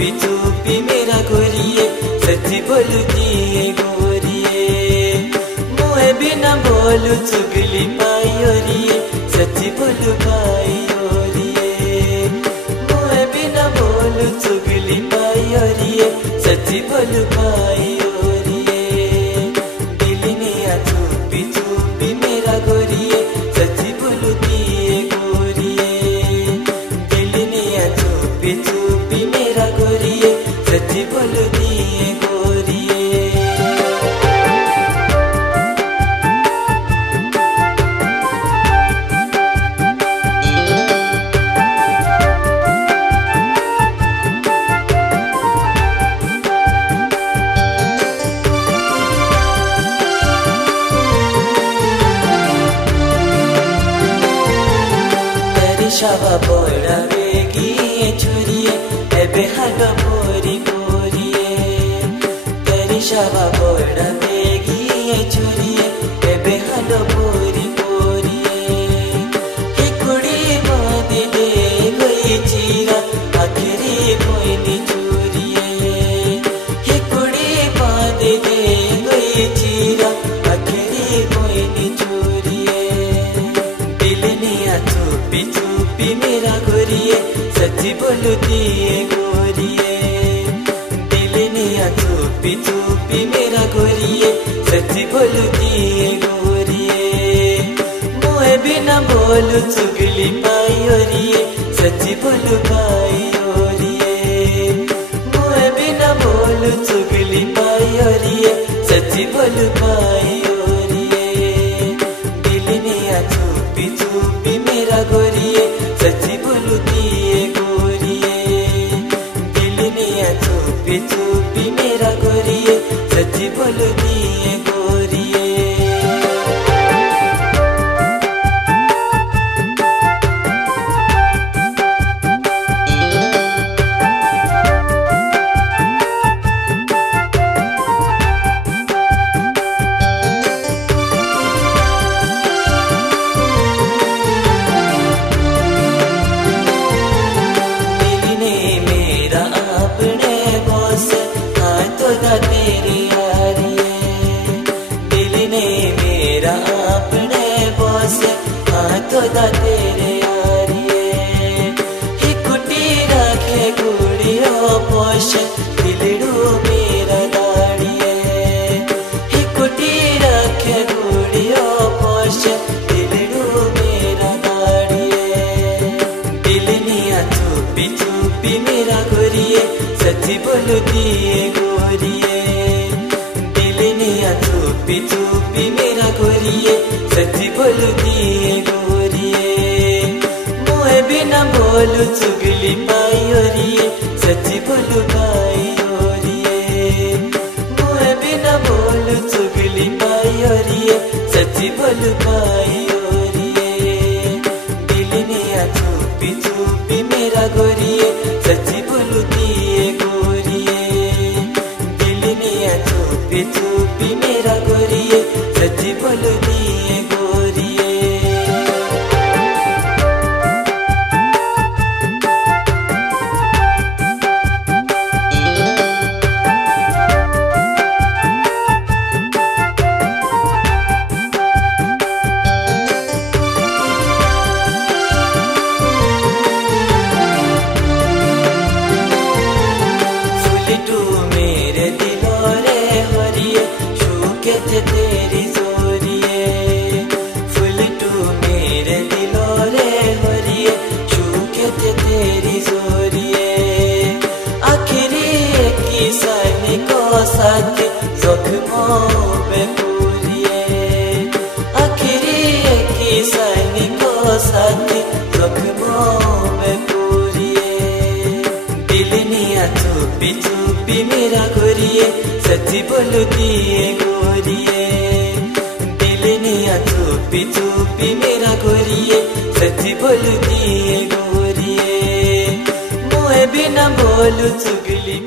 चुपी चुपी मेरा गोरिए सच्ची बोलती गोरिए मुँह बिना बोलू चुगली पाई ओरिए सच्ची बोलू पाई ओरिए मुँह बिना बोलू चुगली पाई ओरिए सच्ची बोलू पाई ओरिए दिल ने चुपी चुपी मेरा गोरिए सच्ची बोलती गोरिए दिल ने चुपी चुपी मेरा गोरिए सच्ची बोलती गोरिए। शावा बोड़ा बेगी छोरिए एबे हालो बोरी बोरिए तेरी शावा बोड़ा बेगी छोरिए एबे हालो बोरी बोरिए ही कुड़ी बांधी दे गई चीरा आखिरी कोई चोरिए ही कुड़ी बांधी दे गई चीरा आखिरी कोई चोरिए दिल ने चुपी चुपी मेरा गोरिए सच्ची बोलती गोरिए दिल ने चुपी चुपी मेरा गोरिए सच्ची बोलती गोरिए मुँह बिना बोलू चुगली पाई ओरिए सच्ची बोलू पाई ओरिए मुँह बिना बोलू चुगली पाई ओरिए सच्ची बोलू पाई ओरिए दिल ने चुपी चुपी मेरा गोरिए सच्ची बोलती गोरिए दिल ने चुपी चुपी मेरा गोरिए सच्ची बोलती गोरिए। तेरी यारिए दिल ने मेरा अपने बॉस हाथों दा तेरे यारिए ही कुटी रखे गुड़ियो पोश दिलड़ू मेरा दाड़िए ही कुटी रखे गुड़ियो पोश दिलड़ू मेरा दाड़िए दिल ने चुपी चुपी मेरा गोरिए सच्ची बोलती गोरिए दिल ने चुपी चुपी मेरा गोरिए सच्ची बोलती गोरिए मुँह बिना बोलू चुगली पाई ओरिए सच्ची बोलू पाई ओरिए मुँह बिना बोलू चुगली पाई ओरिए सच्ची बोलू पाई ओरिए दिल ने चुपी चुपी मेरा गोरिए सच्ची बोलती गोरिए दिल ने चुपी चुपी मेरा गोरिए सच्ची बोलती गोरिए। तेरी जोरिए फुल टू मेरे दिलों रे हरिए छूके थे तेरी जोरिए आखिरी की सानी को साथ जख्मों पे पूरिए आखिरी की सानी को साथ जख्मों पे पूरिए दिल ने चुपी चुपी मेरा गोरिए सच्ची बोलती गोरिए दिल ने चुपी चुपी मेरा गोरिए सच्ची बोलती गोरिए मुँह बिना बोलू चुगली